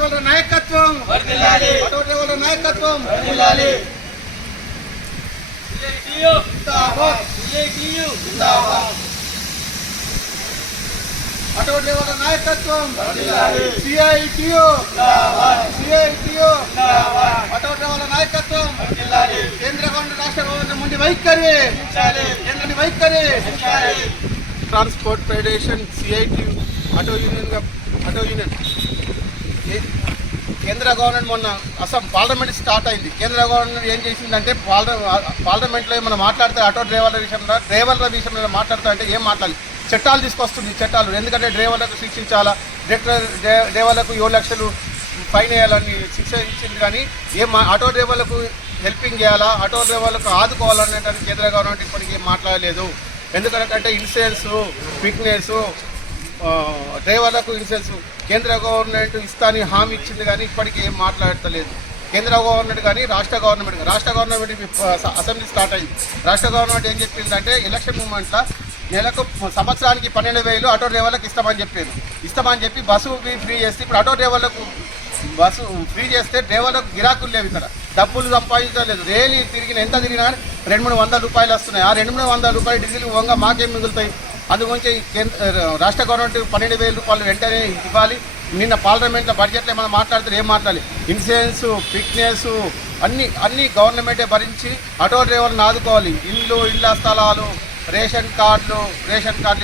డ్రైవర్ల నాయకత్వం, ఆటో డ్రైవర్ల నాయకత్వం. ఆటో డ్రైవర్ల నాయకత్వం, సిఐటియు, ఆటో డ్రైవర్ల నాయకత్వం. కేంద్ర గవర్నమెంట్ రాష్ట్ర గవర్నమెంట్ ముందు వైఖరి, కేంద్ర వైఖరి. Transport federation, CITU, auto union కేంద్ర గవర్నమెంట్ మొన్న అసలు పార్లమెంట్ స్టార్ట్ అయింది. కేంద్ర గవర్నమెంట్ ఏం చేసిందంటే పార్లమెంట్లో మనం మాట్లాడితే ఆటో డ్రైవర్ల విషయంలో మాట్లాడుతూ అంటే ఏం మాట్లాడాలి, చట్టాలు తీసుకొస్తుంది. చట్టాలు ఎందుకంటే డ్రైవర్లకు శిక్షించాలా, డ్రైవర్లకు 7 లక్షలు ఫైన్ వేయాలని శిక్ష ఇచ్చింది. కానీ ఆటో డ్రైవర్లకు హెల్పింగ్ చేయాలా, ఆటో డ్రైవర్లకు ఆదుకోవాలనేటువంటి కేంద్ర గవర్నమెంట్ ఇప్పటికీ ఏం మాట్లాడలేదు. ఎందుకంటే ఇన్సూరెన్స్, ఫిట్నెస్, డ్రైవర్లకు ఇన్సూరెన్స్ కేంద్ర గవర్నమెంట్ ఇస్తాని హామీ ఇచ్చింది. కానీ ఇప్పటికీ ఏం మాట్లాడతలేదు కేంద్ర గవర్నమెంట్ కానీ రాష్ట్ర గవర్నమెంట్. అసెంబ్లీ స్టార్ట్ అయింది. రాష్ట్ర గవర్నమెంట్ ఏం చెప్పిందంటే ఎలక్షన్ మూమెంట్లో నెలకు సంవత్సరానికి 12,000 ఆటో డ్రైవర్లకు ఇస్తామని చెప్పి బస్సు ఫ్రీ చేస్తే ఇప్పుడు ఆటో డ్రైవర్లకు బస్సు ఫ్రీ చేస్తే డ్రైవర్లకు గిరాకులు లేవు. ఇక్కడ డబ్బులు సంపాదించలేదు. రేలీ ఎంత తిరిగినా 200-300 రూపాయలు వస్తున్నాయి. ఆ 200-300 రూపాయలు డీజిల్ వంగ మాకేం మిగులుతాయి. అందుగురించి రాష్ట్ర గవర్నమెంట్ 12,000 రూపాయలు వెంటనే ఇవ్వాలి. నిన్న పార్లమెంట్లో బడ్జెట్లో మనం మాట్లాడితే ఏం మాట్లాడాలి, ఇన్సూరెన్స్, ఫిట్నెస్ అన్నీ గవర్నమెంటే భరించి ఆటో డ్రైవర్లను ఆదుకోవాలి. ఇళ్ళ స్థలాలు, రేషన్ కార్డులు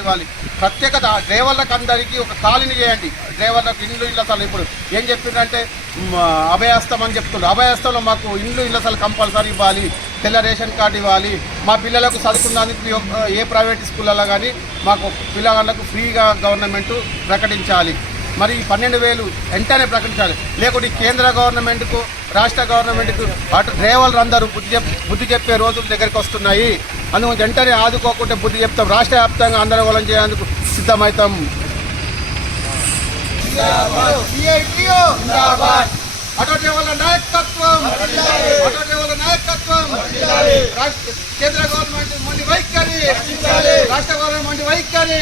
ఇవ్వాలి. ప్రత్యేకత డ్రైవర్లకు అందరికీ ఒక కాలనీ చేయండి. డ్రైవర్లకు ఇళ్ళ స్థలం ఇప్పుడు ఏం చెప్తుందంటే అభయహస్తం అని చెప్తుండ్రు. అభయహస్తంలో మాకు ఇళ్ళ స్థలం కంపల్సరీ ఇవ్వాలి, తెల్ల రేషన్ కార్డు ఇవ్వాలి. మా పిల్లలకు చదువుకున్నందుకు ఏ ప్రైవేట్ స్కూళ్ళలో కానీ మాకు పిల్లగాళ్ళకు ఫ్రీగా గవర్నమెంట్ ప్రకటించాలి. మరి 12,000 వెంటనే ప్రకటించాలి. లేకుంటే కేంద్ర గవర్నమెంట్కు రాష్ట్ర గవర్నమెంట్కు డ్రైవర్లు అందరూ బుద్ధి చెప్పే రోజులు దగ్గరికి వస్తున్నాయి. అందుకని వెంటనే ఆదుకోకుంటే బుద్ధి చెప్తాం. రాష్ట్ర వ్యాప్తంగా ఆందోళన చేసేందుకు సిద్ధమవుతాం. ఆటో డ్రైవర్ల నాయకత్వం, కేంద్ర గవర్నమెంట్ మొండి వైఖరి, రాష్ట్ర గవర్నమెంట్ వైఖరి.